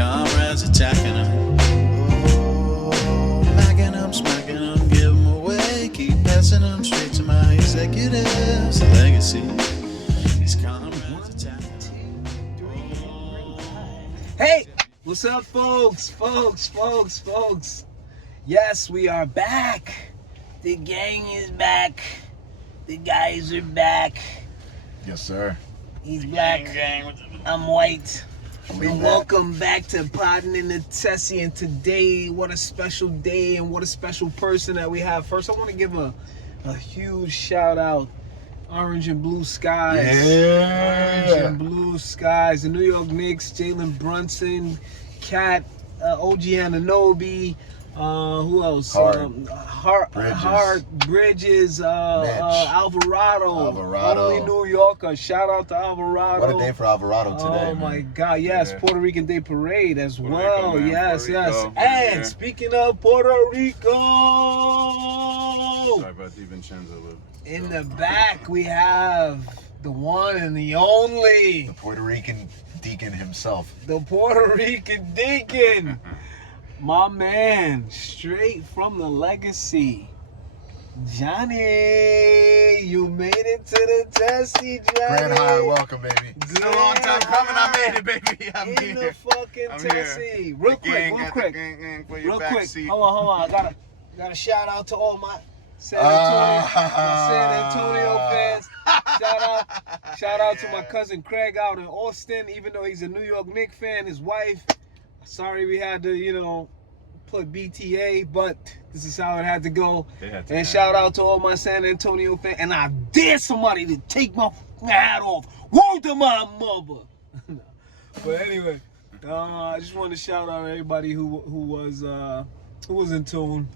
comrades attacking him. Oh, macking him, smacking him, give him away. Keep passing him straight to my executives. Legacy. These comrades attacking him. Hey, what's up, folks? Yes, we are back. The gang is back. The guys are back. Yes, sir. He's black. I'm white. And welcome back to Poddin In The Tessy. And today, what a special day and what a special person that we have. First, I want to give a huge shout out. Orange and Blue Skies. Yeah. Orange and Blue Skies. The New York Knicks, Jalen Brunson, Cat, OG Anunoby, who else? Bridges. Bridges, Alvarado. Only New Yorker. Shout out to Alvarado. What a day for Alvarado today. Oh my God, yes. Yeah. Puerto Rican Day Parade as Puerto well. Rico, man. Yes, Puerto yes. Rico. And Yeah. speaking of Puerto Rico, Sorry about DiVincenzo. in the back we have the one and the only, The Puerto Rican deacon himself. the Puerto Rican Deacon, my man, straight from the legacy. Johnny, you made it to the Tessy, Johnny. Grand High, welcome, baby. It's been a long time coming. I made it, baby. I'm in here. the fucking I'm Tessy. here. Real The quick, gang real got quick. the gang for your Real back quick, seat. hold on. I gotta shout out to all my San Antonio fans. Shout out to my cousin Craig out in Austin. Even though he's a New York Knicks fan, his wife. Sorry we had to, put BTA, but this is how it had to go. And shout out to all my San Antonio fans. And I dare somebody to take my hat off. Word to my mother. But anyway, I just wanted to shout out everybody who was in tune.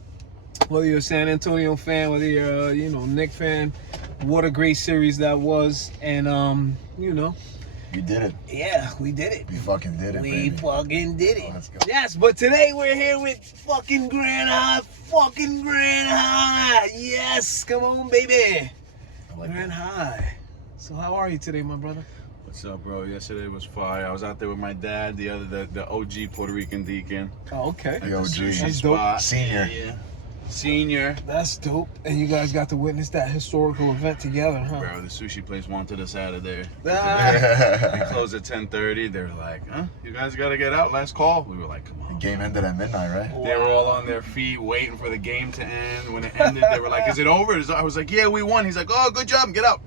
Whether you're a San Antonio fan, whether you're a Knicks fan, what a great series that was. And You did it. yeah, we did it. You fucking did it, We baby. fucking did it. Let's go. Yes, but today we're here with fucking Grand High. Yes, come on, baby. I like Grand that. High. So how are you today, my brother? What's up, bro? Yesterday was fire. I was out there with my dad, the OG Puerto Rican deacon. Oh, okay. The OG. Sushi That's dope. spot. Senior. Yeah. Senior. That's dope. And you guys got to witness that historical event together, huh? Bro, the sushi place wanted us out of there. Ah, They closed at 10:30. They were like, huh? You guys got to get out. Last call. We were like, come The on. game ended at midnight, right? They were all on their feet waiting for the game to end. When it ended, they were like, is it over? I was like, yeah, we won. He's like, oh, good job. Get out.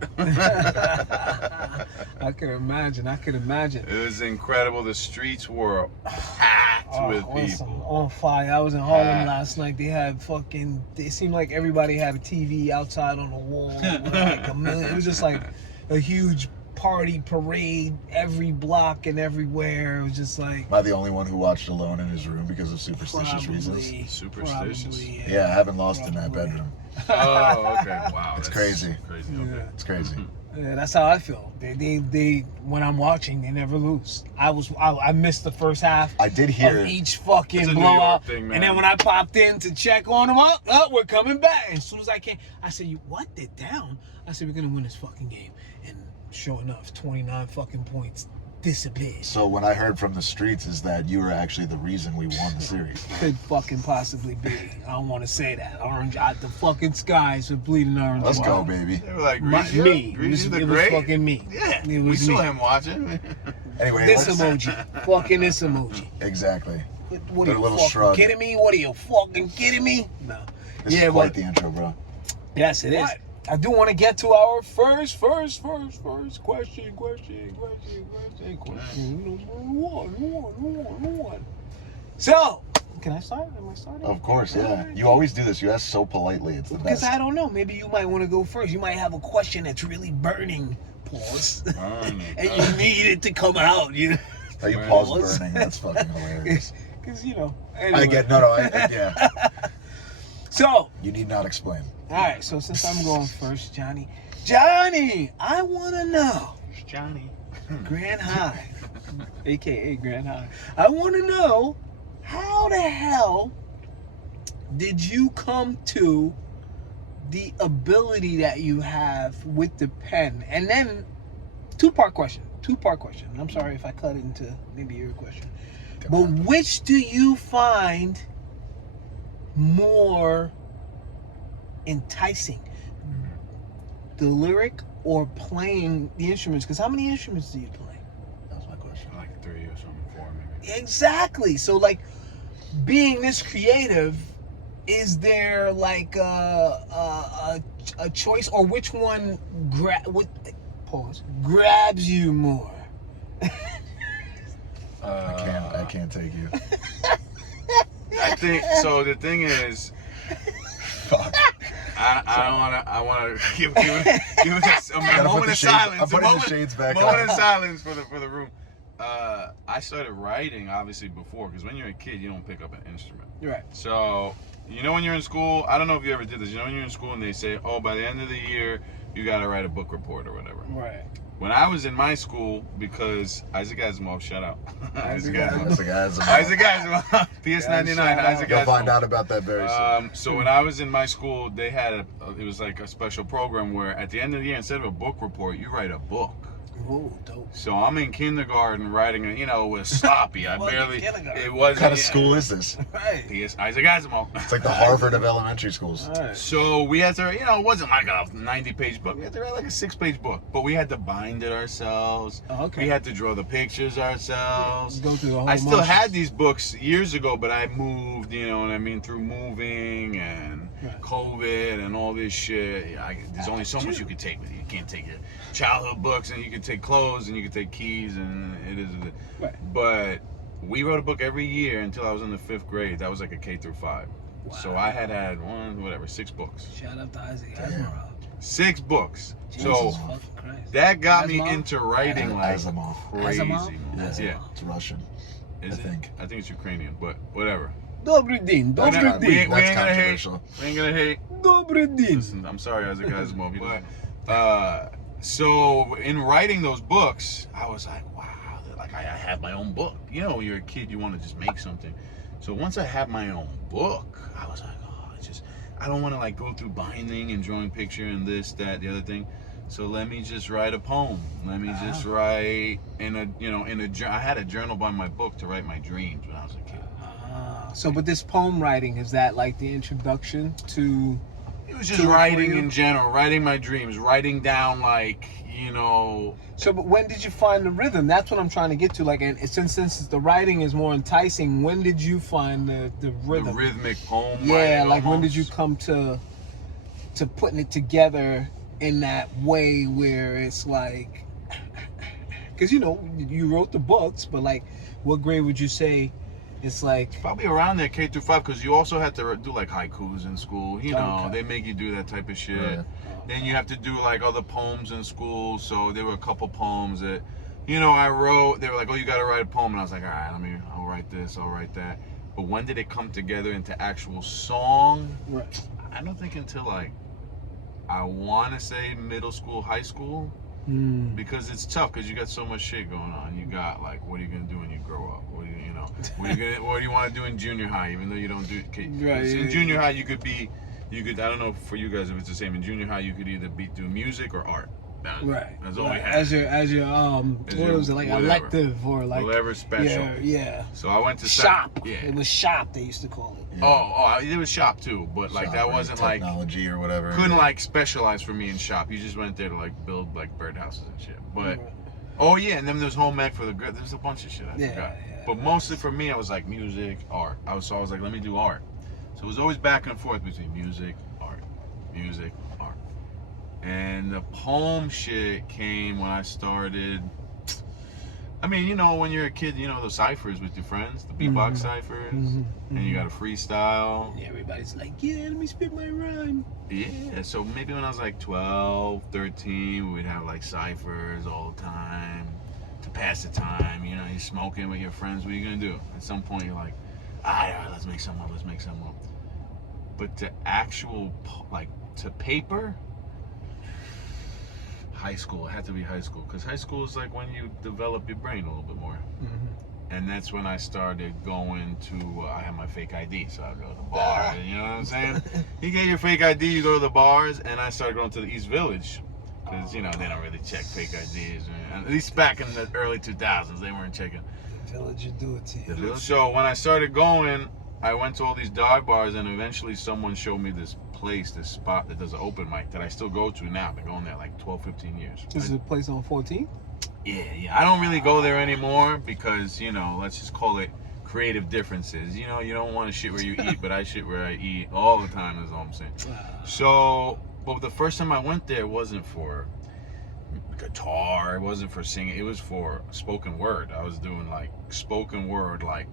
I can imagine. It was incredible. The streets were packed with listen, people. on fire. I was in Harlem Packed. last night. They had it seemed like everybody had a TV outside on the wall. Like a million. It was just like a huge party parade every block and everywhere. It was just like Am I the only one who watched alone in his room because of superstitious reasons? Superstitious. Yeah, I haven't lost in that bedroom. Oh, okay. Wow. It's that's crazy. Crazy. Yeah. Okay. It's crazy. Yeah, that's how I feel. They when I'm watching, they never lose. I missed the first half I did hear. of each fucking It's a New blowout, York thing, man. and then when I popped in to check on them, we're coming back. And as soon as I came, I said, "You what? They're down." I said, "We're gonna win this fucking game." And sure enough, 29 fucking points disappeared. So what I heard from the streets is that you were actually the reason we won the series. Could fucking possibly be. I don't want to say that. The fucking skies are bleeding orange. Let's go, Wow. baby. They were like, Me. Greasy the It was Great? fucking me. Yeah. It We was saw me. him watching. Anyway, This let's, emoji. Fucking this emoji. exactly. What Their are you little fucking shrug. kidding me? What are you fucking kidding me? No. This Yeah, is quite but the intro, bro. yes, it is. What? I do want to get to our first question. One. So, can I start? Am I starting? Of course, yeah. Alright. You always do this. You ask so politely. It's the Because best. I don't know. Maybe you might want to go first. You might have a question that's really burning. Pause. And you need it to come out. Are you Right. pause burning? That's fucking hilarious. Because, anyway. I get, yeah. So, You need not explain. all right. So, since I'm going first, Johnny, I want to know. Johnny. Grand High, aka Grand High. I want to know, how the hell did you come to the ability that you have with the pen? And then, two-part question. two-part question. I'm sorry if I cut it into maybe your question. Come But on. which do you find more enticing? The lyric or playing the instruments? Because how many instruments do you play? That was my question. Like 3 or something, 4 maybe. Exactly. So, like, being this creative, is there like a choice, or which one grabs you more? I can't take you. I think so. The thing is, Fuck. I want to give us a Gotta put moment the of shades- silence. I'm putting the shades back Moment on. of silence for the room. I started writing obviously before, because when you're a kid, you don't pick up an instrument. Right. So, you know, when you're in school, I don't know if you ever did this. You know, when you're in school and they say, oh, by the end of the year, you got to write a book report or whatever. Right. When I was in my school, because Isaac Asimov, shout out. Isaac Asimov. That's the guys. Isaac Asimov. PS99, shout out. Isaac You'll Asimov. find out about that very soon. So when I was in my school, they had it was like a special program where at the end of the year, instead of a book report, you write a book. Oh, dope. So I'm in kindergarten writing, it was sloppy. I Well, barely, kindergarten. it What wasn't. kind of school is this? Right. PS Isaac Asimov. It's like the Harvard of elementary schools. All right. So we had to, it wasn't like a 90-page book. We had to write like a 6-page book, but we had to bind it ourselves. Oh, okay. We had to draw the pictures ourselves. Go through the whole I still motions. had these books years ago, but I moved, you know what I mean, through moving and Right. COVID and all this shit. There's only so much you can take with you. You can't take your childhood books, and you can take clothes, and you can take keys, and it is. Right. But we wrote a book every year until I was in the 5th grade. That was like a K through 5. So I had 6 books. Shout out to Isaac Damn. Asimov. 6 books. Jesus So fucking Christ. that got me Asimov? into writing like Asimov. crazy. Asimov? man. Yeah. Yeah. It's Russian. Is I it? think. I think it's Ukrainian, but whatever. Dobry din. That's Dobry not- din. we ain't That's gonna hate. controversial. We ain't gonna hate. Dobry din. Listen, I'm sorry, Isaac Asimov, but so in writing those books, I was like, wow, like I have my own book. You know, when you're a kid, you want to just make something. So once I had my own book, I was like, oh, I don't want to like go through binding and drawing picture and this, that, the other thing. So let me just write a poem. Let me just write I had a journal by my book to write my dreams when I was a kid. So, but this poem writing, is that like the introduction to? It was just To- writing for you? in general, writing my dreams, writing down So, but when did you find the rhythm? That's what I'm trying to get to. Like, and since the writing is more enticing, when did you find the the rhythm? rhythmic poem. Yeah, writing like when did you almost. come to putting it together in that way where it's like, because you wrote the books, but like, what grade would you say it's like? Probably around there, K through 5, because you also had to do like haikus in school. You know, Okay. they make you do that type of shit. Yeah. Then you have to do like other poems in school. So there were a couple poems that, I wrote. They were like, oh, you got to write a poem. And I was like, all right, I'll write this, I'll write that. But when did it come together into actual song? Right. I don't think until like, I want to say middle school, high school. Mm. Because it's tough, because you got so much shit going on. You got like, what are you gonna do when you grow up? What do what do you want to do in junior high? Even though you don't do it. Right, In yeah, junior high, you could. I don't know for you guys if it's the same. In junior high, you could either do music or art. Right. That's all we Right. had. As your As what your was it, like whatever. elective or like Whatever special. Yeah. So I went to Shop. Yeah. It was shop, they used to call it. Yeah. Oh, it was shop too, but like Shop that or wasn't like technology or whatever. couldn't like specialize for me in shop. You just went there to like build like birdhouses and shit. But Right. oh yeah, and then there's home ec for the girl. There's a bunch of shit I Yeah, forgot. yeah. But mostly for me, I was like music, art. I was like, let me do art. So it was always back and forth between music, art, music, art. And the poem shit came when I started. I mean, when you're a kid, those ciphers with your friends, the beatbox ciphers, Mhm, and you got a freestyle. And everybody's like, yeah, let me spit my rhyme. Yeah, so maybe when I was like 12, 13, we'd have like ciphers all the time to pass the time. You're smoking with your friends. What are you gonna do? At some point, you're like, all right, let's make something up. But to actual, like, to paper, high school. It had to be high school, because high school is like when you develop your brain a little bit more. And that's when I started going to, I had my fake ID, so I go to the bar, you know what I'm saying? You get your fake ID, you go to the bars, and I started going to the East Village. because they don't really check fake IDs. Man. At least back in the early 2000s, they weren't checking. The village will do it to you. So when I started going, I went to all these dive bars, and eventually someone showed me this spot that does an open mic that I still go to now. I've been going there like 12, 15 years. This is a place on 14? Yeah. I don't really go there anymore because, let's just call it creative differences. You don't want to shit where you eat, but I shit where I eat all the time, is all I'm saying. So, but the first time I went there, it wasn't for guitar, it wasn't for singing, it was for spoken word. I was doing like spoken word, like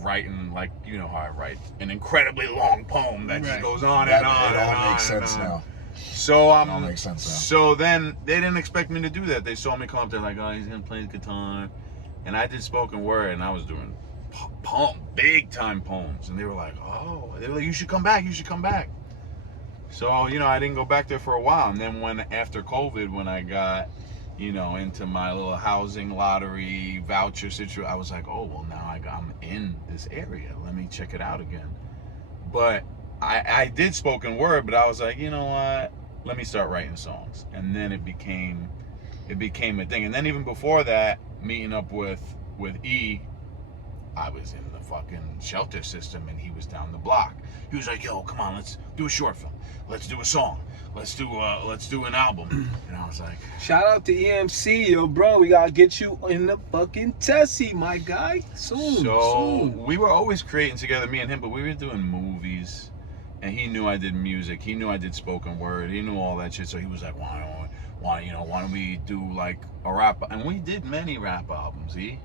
writing, like how I write an incredibly long poem that just goes on and on. It all makes sense now. So it all makes sense now. So then they didn't expect me to do that. They saw me come up there like, oh, he's gonna play the guitar, and I did spoken word, and I was doing big time poems, and they were like, you should come back. So I didn't go back there for a while, and then after COVID, when I got into my little housing lottery voucher situation, I was like, oh, well, now I'm in this area. Let me check it out again. But I did spoken word, but I was like, you know what? Let me start writing songs. And then it became a thing. And then even before that, meeting up with E, I was in the fucking shelter system, and he was down the block. He was like, yo, come on, let's do a short film. Let's do a song. Let's do an album. And I was like, shout out to EMC, yo, bro. We gotta get you in the fucking Tessy, my guy. Soon. We were always creating together, me and him, but we were doing movies, and he knew I did music. He knew I did spoken word. He knew all that shit. So he was like, why don't we do like a rap? And we did many rap albums. We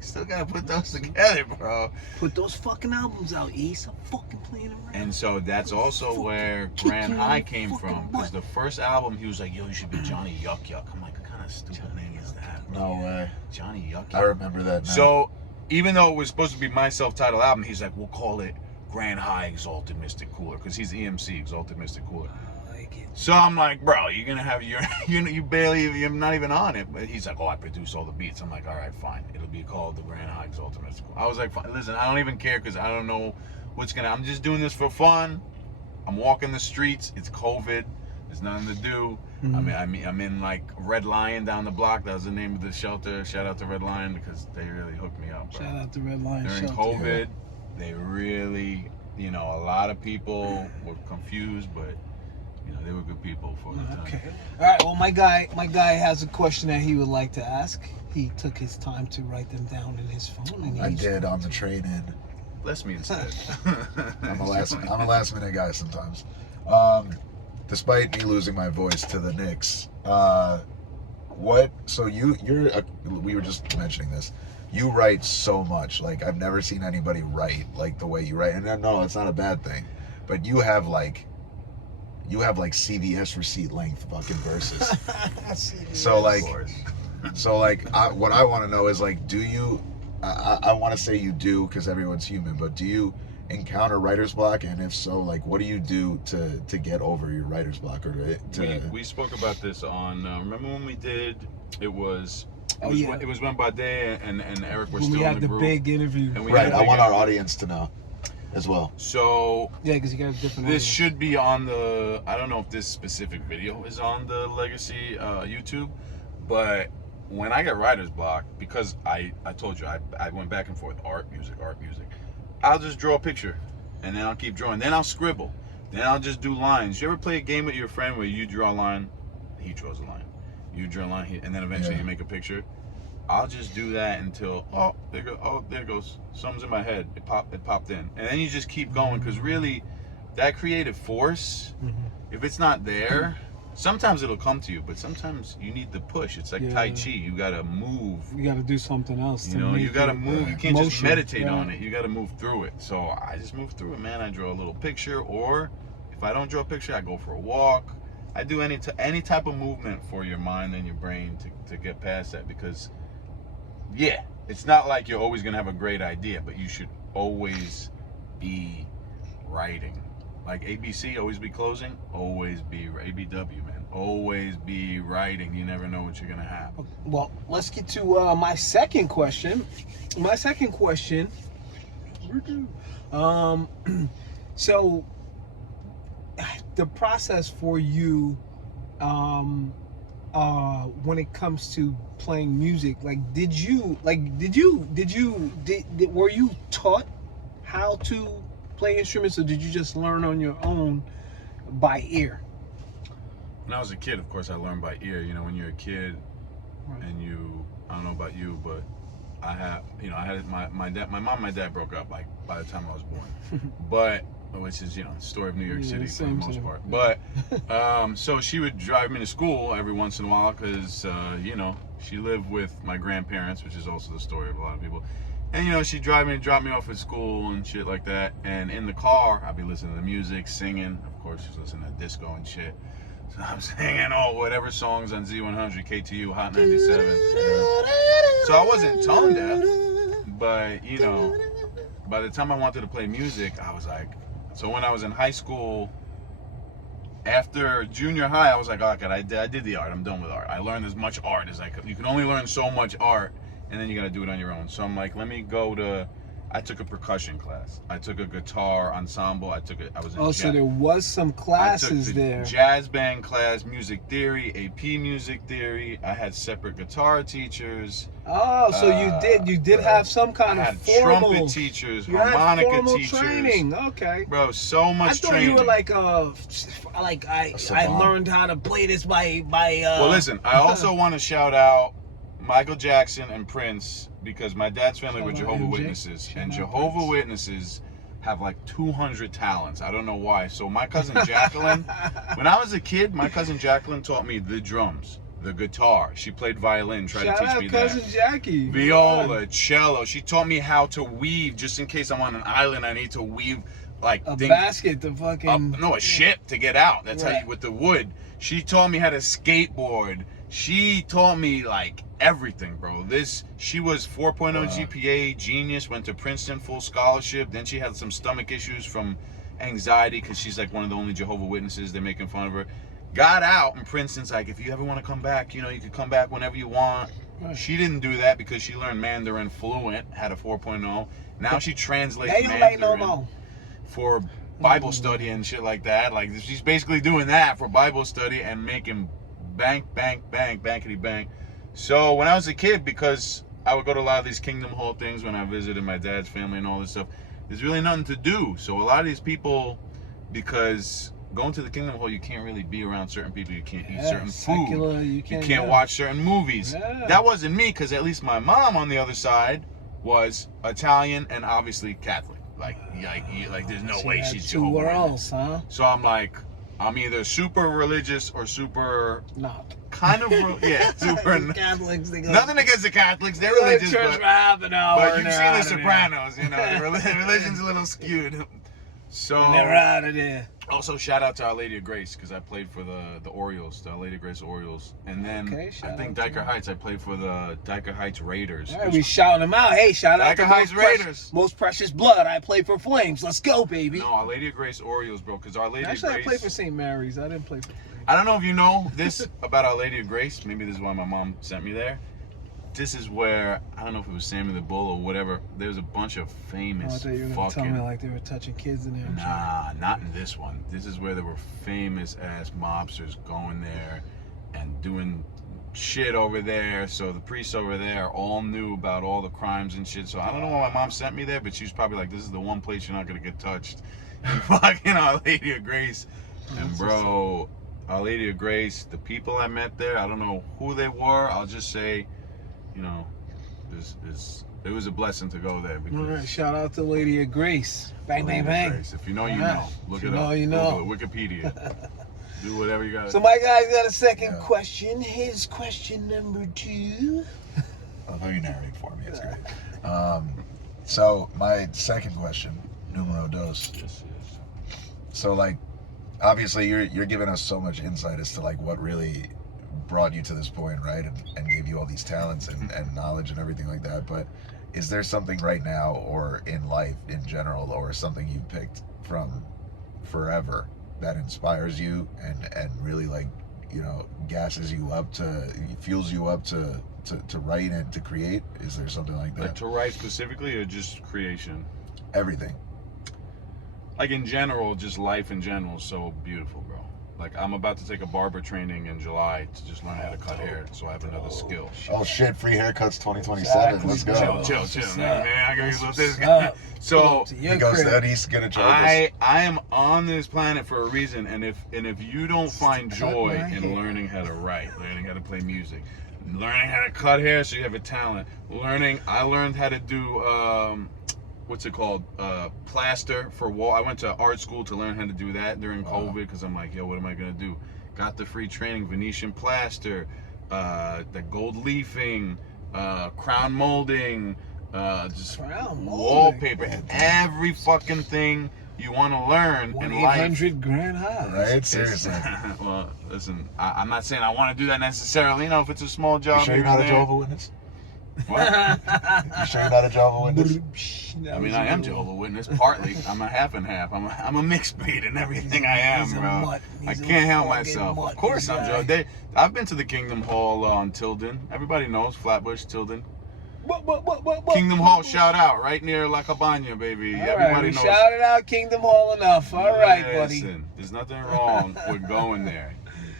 still gotta put those together, bro. Put those fucking albums out, E. Stop fucking playing around. And so that's also where Grand High came from. Because the first album, he was like, yo, you should be Johnny Yuck Yuck. I'm like, what kind of stupid name is that? No way. Johnny Yuck Yuck. I remember that now. So even though it was supposed to be my self-titled album, he's like, we'll call it Grand High Exalted Mystic Cooler. Because he's EMC, Exalted Mystic Cooler. So I'm like, bro, you're gonna have you're not even on it. But he's like, oh, I produce all the beats. I'm like, all right, fine. It'll be called the Grand High Exalted Mystic Cooler. I was like, fine. Listen, I don't even care because I don't know I'm just doing this for fun. I'm walking the streets. It's COVID. There's nothing to do. Mm-hmm. I'm in like Red Lion down the block. That was the name of the shelter. Shout out to Red Lion because they really hooked me up, bro. Shout out to Red Lion during shelter. COVID. They really, a lot of people were confused, but they were good people for the time. Okay. All right. Well, my guy has a question that he would like to ask. He took his time to write them down in his phone. And I did on the train in. Bless me instead. I'm a last minute guy sometimes. Despite me losing my voice to the Knicks, so we were just mentioning this. You write so much. Like, I've never seen anybody write like the way you write. And no, it's not a bad thing. But you have like CVS receipt length fucking verses. What I want to know is like, do you? I want to say you do because everyone's human, but do you encounter writer's block? And if so, like, what do you do to get over your writer's block We spoke about this on. Remember when we did? It was when Bade and Eric were still in the group. We had the big interview. I want our audience to know as well. So yeah, because you got a different. This should be on the. I don't know if this specific video is on the Legacy YouTube, but when I get writer's block, because I told you I went back and forth, art music. I'll just draw a picture, and then I'll keep drawing. Then I'll scribble. Then I'll just do lines. You ever play a game with your friend where you draw a line, he draws a line, you draw a line, and then eventually you make a picture? I'll just do that until there it goes. Something's in my head. It popped in, and then you just keep going because really, that creative force, if it's not there, sometimes it'll come to you, but sometimes you need the push. It's like Tai Chi. You gotta move. You gotta do something else. You gotta move. You can't just meditate on it. You gotta move through it. So I just move through it, man. I draw a little picture, or if I don't draw a picture, I go for a walk. I do any type of movement for your mind and your brain to get past that, because it's not like you're always gonna have a great idea, but you should always be writing. Like ABC, always be closing, always be ABW, man. Always be writing. You never know what you're gonna have. Well, let's get to my second question. So the process for you when it comes to playing music, like were you taught how to play instruments, or did you just learn on your own by ear? When I was a kid, of course, I learned by ear. You know, when you're a kid, Right. and I don't know about you, but I had my mom and my dad broke up like by the time I was born, but which is, you know, the story of New York City for the most part. But so she would drive me to school every once in a while because you know, she lived with my grandparents, which is also the story of a lot of people. And you know, she'd drop me off at school and shit like that. And in the car, I'd be listening to music, singing. Of course, she's listening to disco and shit. So I'm singing whatever songs on Z100, KTU, Hot 97. So I wasn't tone deaf, but you know, by the time I wanted to play music, I was like, so when I was in high school, after junior high, I was like, okay, I did the art. I'm done with art. I learned as much art as I could. You can only learn so much art, and then you got to do it on your own. So I'm like, let me go to. I took a percussion class. I took a guitar ensemble. I was in Oh, so there was some classes I took the there. jazz band class, music theory, AP music theory. I had separate guitar teachers. Oh, so you did have some kind I of had formal trumpet teachers, you had harmonica formal teachers. training. Okay. Bro, so much I thought training. you were like I savant. learned how to play this by Well, listen, I also want to shout out Michael Jackson and Prince, because my dad's family were Shout out Jehovah's MJ. Witnesses, Shout and out Jehovah's Prince. Witnesses have like 200 talents. I don't know why. So my cousin Jacqueline, when I was a kid, my cousin Jacqueline taught me the drums, the guitar. She played violin, tried Shout to teach out me cousin that. Jackie. Viola, cello. She taught me how to weave, just in case I'm on an island, I need to weave like A things basket to fucking up, no, a ship to get out. That's how Right. you, with the wood. She taught me how to skateboard. She taught me like everything, bro. She was 4.0 GPA, genius, went to Princeton, full scholarship. Then she had some stomach issues from anxiety because she's like one of the only Jehovah's Witnesses. They're making fun of her. Got out, and Princeton's like, if you ever want to come back, you know, you could come back whenever you want. Right. She didn't do that because she learned Mandarin fluent, had a 4.0. Now she translates They don't like no Mandarin more. for Bible study and shit like that. Like, she's basically doing that for Bible study and making bankety bank. So when I was a kid, because I would go to a lot of these Kingdom Hall things when I visited my dad's family and all this stuff, there's really nothing to do. So a lot of these people, because going to the Kingdom Hall, you can't really be around certain people. You can't eat certain secular, food. you can't watch certain movies. Yeah. That wasn't me, because at least my mom on the other side was Italian and obviously Catholic. Like there's no way she's two Jehovah's worlds, Witness. huh? So I'm like, I'm either super religious or super Not. kind of super. Catholics, they go. Nothing against the Catholics, they're They go to religious, church but, for half an hour. but and you've they're seen out The of there. Sopranos, you know, the religion's a little skewed. So And they're out of there. also shout out to Our Lady of Grace, because I played for the Orioles, the Our Lady of Grace Orioles, and then Okay, I shout think out to Dyker Heights, I played for the Dyker Heights Raiders. All right, we shouting them out. Hey, shout out to Dyker Heights Raiders. Most Precious Blood. I play for Flames. Let's go, baby. No, Our Lady of Grace Orioles, bro, because Our Lady Actually, of I Grace. played for St. Mary's. I didn't play for Flames. I don't know if you know this about Our Lady of Grace. Maybe this is why my mom sent me there. This is where, I don't know if it was Sammy the Bull or whatever, there's a bunch of Oh, I famous thought you were going to tell me fucking... like they were touching kids in there. Nah, not in this one. This is where there were famous ass mobsters going there and doing shit over there. So the priests over there all knew about all the crimes and shit. So I don't know why my mom sent me there, but she was probably like, this is the one place you're not going to get touched. And fucking Our Lady of Grace. And bro, Our Lady of Grace, the people I met there, I don't know who they were. I'll just say, you know, it was a blessing to go there. Because All right, shout out to Lady of Grace. Bang, bang, Lady of bang. Grace. If you know, you All right. know. Look If it you know, up. you know. Google it, Wikipedia. Do whatever you got to So do. my guy's got a second Yeah. question. His question number 2. I thought you narrated for me. It's great. So my second question, numero dos. Yes, yes. So like, obviously you're giving us so much insight as to like what really brought you to this point, right? And gave you all these talents and knowledge and everything like that. But is there something right now or in life in general or something you picked from forever that inspires you and really like, you know, gasses you up fuels you up to write and to create? Is there something like that? Like to write specifically or just creation? Everything. Like in general, just life in general is so beautiful, bro. Like I'm about to take a barber training in July to just learn how to cut hair, so I have another skill. Oh shit, free haircuts 2027. Exactly. Let's go. Chill, man. I gotta use this guy. So He goes that he's gonna charge us. I am on this planet for a reason, and if you don't find joy in learning how to write, learning how to play music, learning how to cut hair so you have a talent, I learned how to do what's it called, plaster for wall. I went to art school to learn how to do that during COVID, because I'm like, yo, what am I gonna do? Got the free training, Venetian plaster, the gold leafing, crown molding, just wallpaper, every fucking thing you want to learn in life. 1-800 grand high. Right? Seriously. Well, listen, I'm not saying I want to do that necessarily. You know, if it's a small job. You sure you're not a Jehovah's Witness? What? You sure you're not a Jehovah's Witness? I mean, I am Jehovah's Witness, partly. I'm a half and half. I'm a mixed breed in everything I am, bro. I can't help myself. Of course I'm Jehovah's. I've been to the Kingdom Hall on Tilden. Everybody knows Flatbush, Tilden. Kingdom Hall, shout out, right near La Cabana, baby. Everybody knows. Shouted out Kingdom Hall enough. All right, buddy. Listen, there's nothing wrong with going there,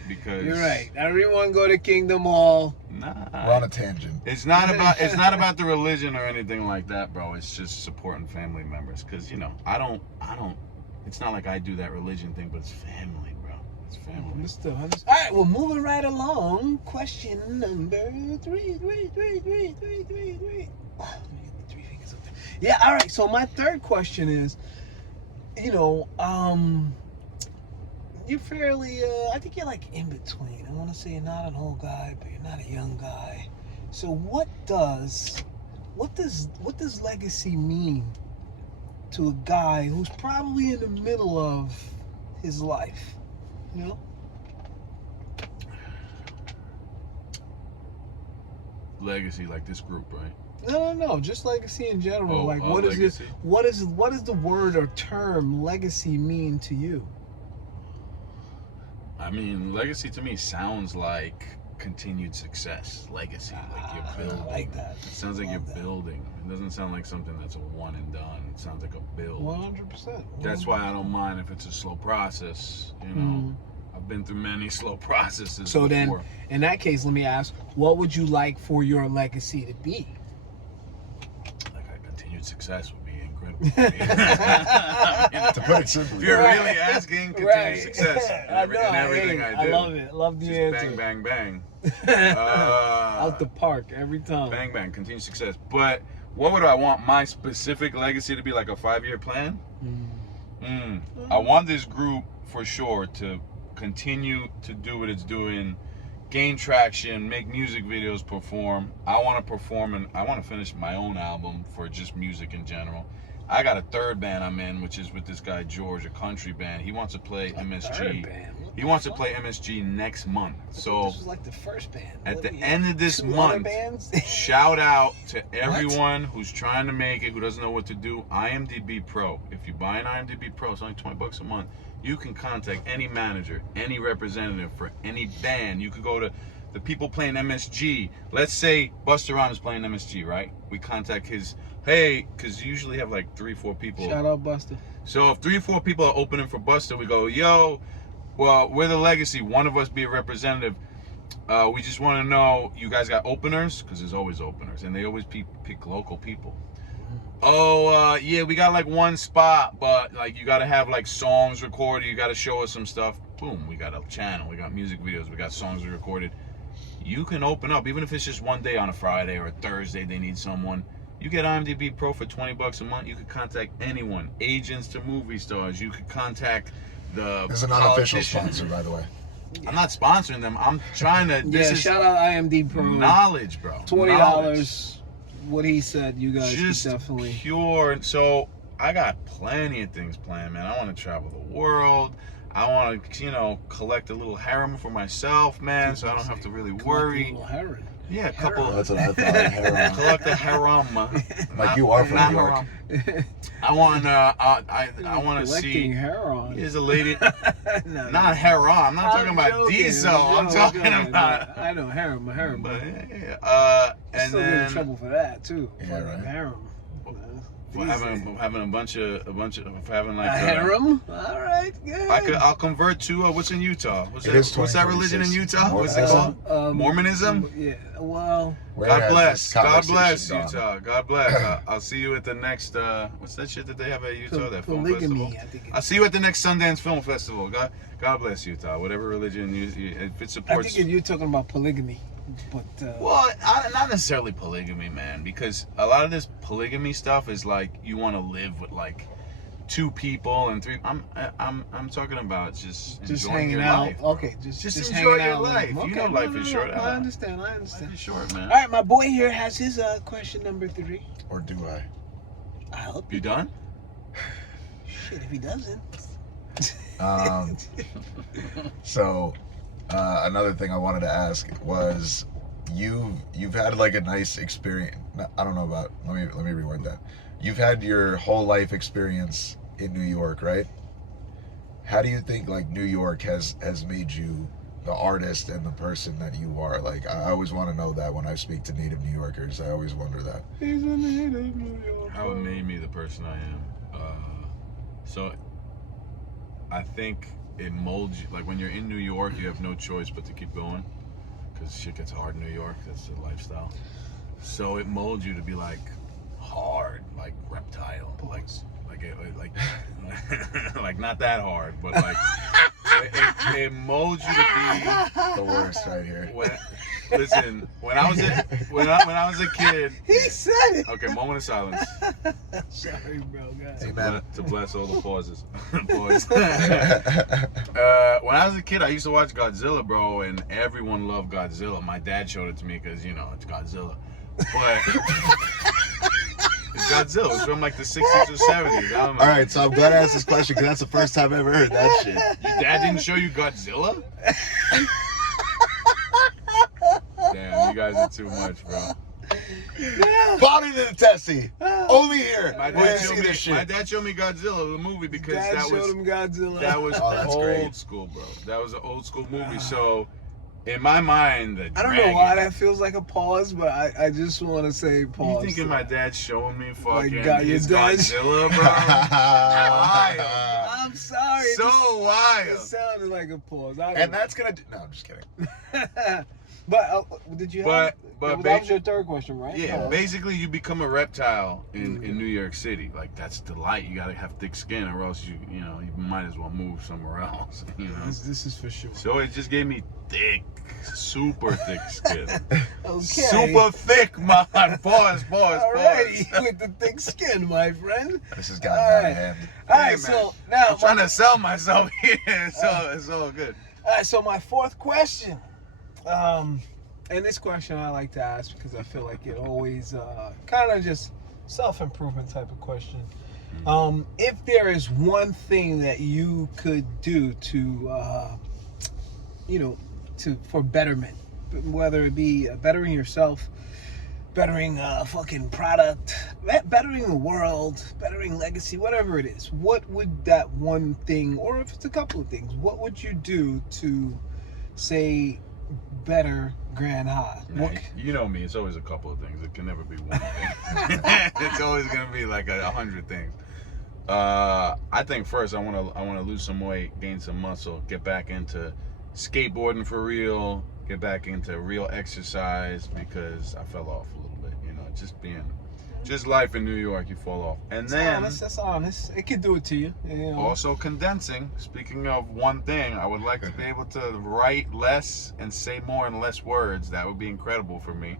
because you're right. Everyone go to Kingdom Hall. Nah, we're on a tangent. It's not about the religion or anything like that, bro. It's just supporting family members, because you know I don't. It's not like I do that religion thing, but it's family, bro. It's family. Understood. All right, well, moving right along. Question number 3. Oh, let me get the 3 fingers up there. Yeah. All right. So my third question is, you're fairly, I think you're like in between. I want to say you're not an old guy, but you're not a young guy. So what does legacy mean to a guy who's probably in the middle of his life? You know? Legacy, like this group, right? No. Just legacy in general. What is legacy. What does the word or term legacy mean to you? I mean, legacy to me sounds like continued success. Legacy, like you're building. I like that. It sounds like you're building. It doesn't sound like something that's a one and done. It sounds like a build. 100%. That's why I don't mind if it's a slow process. You know, I've been through many slow processes. So before. then, in that case, let me ask, what would you like for your legacy to be? Like a continued success would be incredible. To put it simply. If you're really asking, continued success in everything I do. I love it. I love the just answer. Bang, bang, bang. Out the park every time. Bang, bang, continued success. But what would I want my specific legacy to be? Like a 5-year plan? I want this group for sure to continue to do what it's doing, gain traction, make music videos, perform. I want to perform, and I want to finish my own album for just music in general. I got a third band I'm in, which is with this guy George, a country band. He wants to play MSG. He wants to play MSG next month. So this was like the first band. at the end of this month, shout out to everyone who's trying to make it, who doesn't know what to do. IMDb Pro. If you buy an IMDb Pro, it's only $20 a month. You can contact any manager, any representative for any band. You could go to the people playing MSG. Let's say Busta Rhymes is playing MSG, right? We contact his, hey, because you usually have like 3-4 people. Shout out Busta. So if 3-4 people are opening for Busta, we go, yo, well, we're the legacy. One of us be a representative. We just want to know, you guys got openers? Because there's always openers, and they always pick local people. Oh, yeah, we got like one spot, but like you got to have like songs recorded. You got to show us some stuff. Boom, we got a channel. We got music videos. We got songs we recorded. You can open up, even if it's just one day on a Friday or a Thursday, they need someone. You get IMDb Pro for $20 a month. You could contact anyone, agents to movie stars. You could contact the There's an unofficial sponsor, by the way. I'm not sponsoring them. I'm trying to. This is shout out IMDb Pro. Knowledge, bro. $20. What he said, you guys just definitely pure. So I got plenty of things planned, man. I want to travel the world. I want to, collect a little harem for myself, man, so I don't have to really worry. A little harem. Yeah, a couple. That's what I thought. Harem. Collect a harem. Like you are from New York. I want to see. Collecting harem. Here's a lady. No, Not harem. I'm not talking about joking, diesel. I'm talking about. I know harem. But And and still get in then trouble for that too. Yeah, Fucking right. harem. having a bunch of having like a harem. All right, good. I'll convert to what's in Utah. What's that religion in 2026. Utah? What's it called? Mormonism. Yeah. Well. Where God has bless. this God bless conversation gone? Utah. God bless. I'll see you at the next. What's that shit that they have at Utah? That film festival. I think I'll see you at the next Sundance Film Festival. God bless Utah. Whatever religion if it supports. I think you're talking about polygamy, but. Well, not necessarily polygamy, man, because a lot of this polygamy stuff is like you want to live with like 2 people and 3. I'm talking about just enjoying hanging your out. Life, bro. Okay, just enjoy hanging your out with life. them. You Okay, know, life no, is no, short. I understand. Life is short, man. All right, my boy here has his question number 3. Or do I? I hope You done? Shit, if he doesn't. So, another thing I wanted to ask was, you've had like a nice experience. I don't know about. Let me reword that. You've had your whole life experience in New York, right? How do you think like New York has made you the artist and the person that you are? Like, I always want to know that when I speak to native New Yorkers. I always wonder that. He's a native New Yorker. How it made me the person I am. So I think it molds you. Like when you're in New York, you have no choice but to keep going because shit gets hard in New York. That's the lifestyle. So it molds you to be like hard, like reptile, like like not that hard, but like it molds you to be The worst right here. Listen, when I was a kid. He said it. Okay, moment of silence. Sorry, bro. Guys. Amen. To bless all the pauses. Pause. When I was a kid, I used to watch Godzilla, bro, and everyone loved Godzilla. My dad showed it to me because, you know, it's Godzilla. But it's Godzilla. It's from like the 60s or 70s. I don't know. All right, so I'm glad I asked this question because that's the first time I ever heard that shit. Your dad didn't show you Godzilla? Damn, you guys are too much, bro. Poddin In The Tessy. Only here. My Where dad, you see this shit. my dad showed me Godzilla, the movie, because Dad that showed was him Godzilla. that was Oh, that's old great. school, bro. That was an old school movie. So, in my mind, the I don't dragon, know why that feels like a pause, but I just want to say You pause. thinking my dad's showing me fucking God, your his dad- Godzilla, bro? Wild. I'm sorry. So It wild. sounded like a pause. And that's gonna. No, I'm just kidding. But did you But- have? but that was your third question, right? Yeah, Oh. basically you become a reptile in New York City. Like that's the light. You gotta have thick skin, or else you might as well move somewhere else. You know. This is for sure. So it just gave me thick, super thick skin. Okay. Super thick, man. Pause. Alrighty, with the thick skin, my friend. This has gotten out of hand. All Yeah, right, man. so now I'm trying to sell myself here. It's all good. All right, so my fourth question, and this question I like to ask because I feel like it always kind of just self-improvement type of question. If there is one thing that you could do to, for betterment, whether it be bettering yourself, bettering fucking product, bettering the world, bettering legacy, whatever it is, what would that one thing, or if it's a couple of things, what would you do to say better Grand High? Nah, you know me, it's always a couple of things. It can never be one thing. It's always gonna be like 100 things. I think first I wanna lose some weight, gain some muscle, get back into skateboarding for real, get back into real exercise because I fell off a little bit, just life in New York, you fall off. And then That's honest. It could do it to you. also condensing. Speaking of one thing, I would like to be able to write less and say more in less words. That would be incredible for me.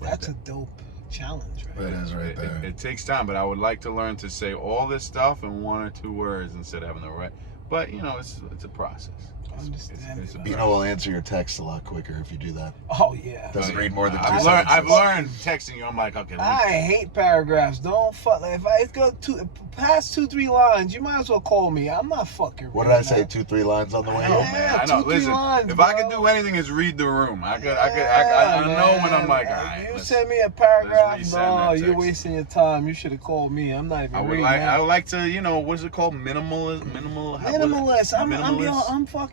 That's a dope challenge, right? That is right there. It takes time, but I would like to learn to say all this stuff in 1 or 2 words instead of having to write. But it's a process. I understand. It's a Bino will answer your text a lot quicker if you do that. Oh yeah. Doesn't read more than 2 I've sentences. learned texting you. I'm like, okay. I hate paragraphs. Don't fuck. If I go past 2-3 lines, you might as well call me. I'm not fucking. What did I say? 2-3 lines on the way? I know, home? man. I Yeah, know. 2-3 Listen, lines, if I bro. could do anything, is read the room. I know when I'm like, all right. You let's- send me a paragraph. resend No, that you're text. wasting your time. You should have called me. I'm not even I would reading like. that. I would like to. What is it called? Minimalist. Minimalist.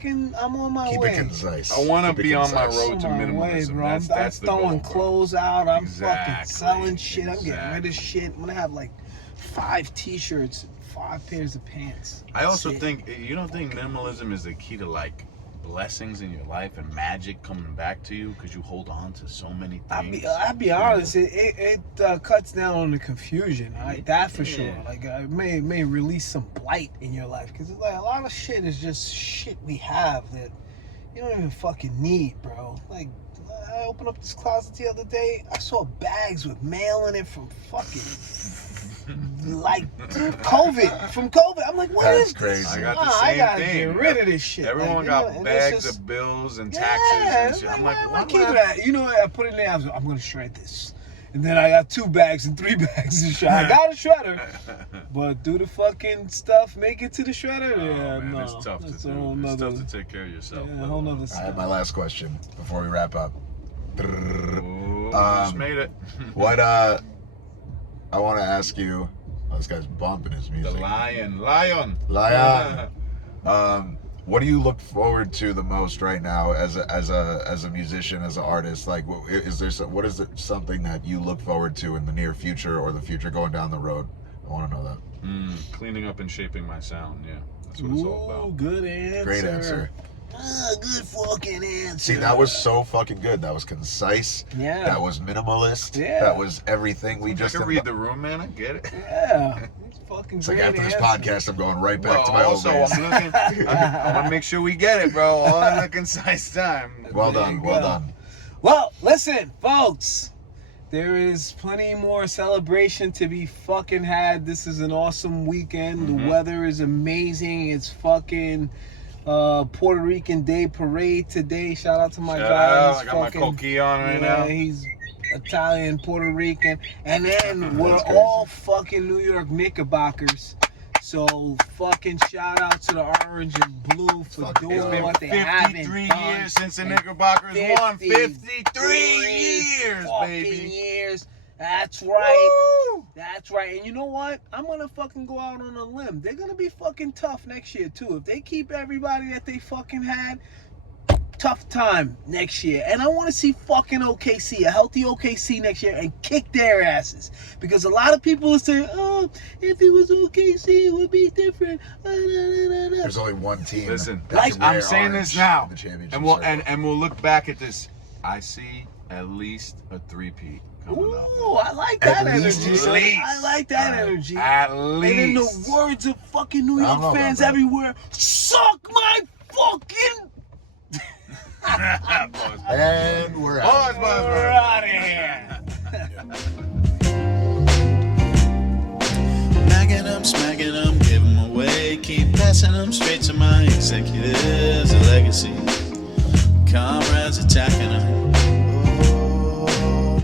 I'm on my Keep way. it concise. I want to Keep it be on my concise. road to I'm on my way, minimalism. bro. I'm That's the throwing goal, bro. clothes out. I'm fucking Exactly, selling shit. I'm getting rid of exactly. shit. I'm gonna have like 5 t-shirts and 5 pairs of pants. I also That's it. think you don't think minimalism is the key to like blessings in your life and magic coming back to you because you hold on to so many things. I'll be honest, it cuts down on the confusion, right? That for sure. Yeah. Like, it may release some blight in your life because it's like a lot of shit is just shit we have that you don't even fucking need, bro. Like, I opened up this closet the other day, I saw bags with mail in it from fucking like COVID. From COVID. I'm like, what That's is crazy. this? I got the Nah, same I gotta thing. get rid of this shit. Everyone Like, got and it's bags just- of bills and yeah, taxes and shit. I'm like, why what? keep that? You know, I put it in there. I'm gonna shred this, and then I got 2 bags and 3 bags of shred. I got a shredder, but do the fucking stuff make it to the shredder? Oh, yeah, man, no. it's tough That's to a do. whole It's nother. tough to take care of yourself. Yeah, a whole nother I stuff. have my last question before we wrap up. Ooh, just made it. What I want to ask you. Oh, this guy's bumping his The music. lion. Lion. What do you look forward to the most right now as a musician, as an artist? Like, is there something that you look forward to in the near future or the future going down the road? I want to know that. Cleaning up and shaping my sound. Yeah, that's what it's all Ooh, about. good answer. Great answer. Good fucking answer. See, that was so fucking good. That was concise. Yeah. That was minimalist. Yeah. That was everything. We I just can read the room, man. I get it. Yeah. It's fucking It's like great after this answer. podcast, I'm going right back Well, to my old also, days. I'm looking. I want to make sure we get it, bro. All in a concise time. Well There done. you Well go. done. Well, listen, folks. There is plenty more celebration to be fucking had. This is an awesome weekend. The weather is amazing. It's fucking Puerto Rican Day Parade today. Shout out to my Shout guy. out. He's I got my fucking- coquille on right yeah, now. he's Italian, Puerto Rican. And then we're That's crazy. all fucking New York Knickerbockers. So fucking shout out to the orange and blue for Fuck doing yeah. It's been what they haven't 53 done. years since the in Knickerbockers won. 53 53 years, fucking baby. years. That's right. Woo! That's right. And you know what? I'm gonna fucking go out on a limb. They're gonna be fucking tough next year too. If they keep everybody that they fucking had, tough time next year. And I want to see fucking OKC, a healthy OKC next year, and kick their asses. Because a lot of people will say, oh, if it was OKC, it would be different. There's only one team. Listen, that's I'm rare saying orange this now, in the championship and we'll circle. and we'll look back at this. I see at least a 3-peat coming up. Ooh, I like At that least, energy. you son. said? I like that Alright. energy. At And in the least. words of fucking New I don't know York about fans that. everywhere, suck my fucking. Pause. And we're out. Pause, pause, We're pause. out of here. Bagging them, smacking them, give them away. Keep passing them straight to my executives. A legacy. Comrades attacking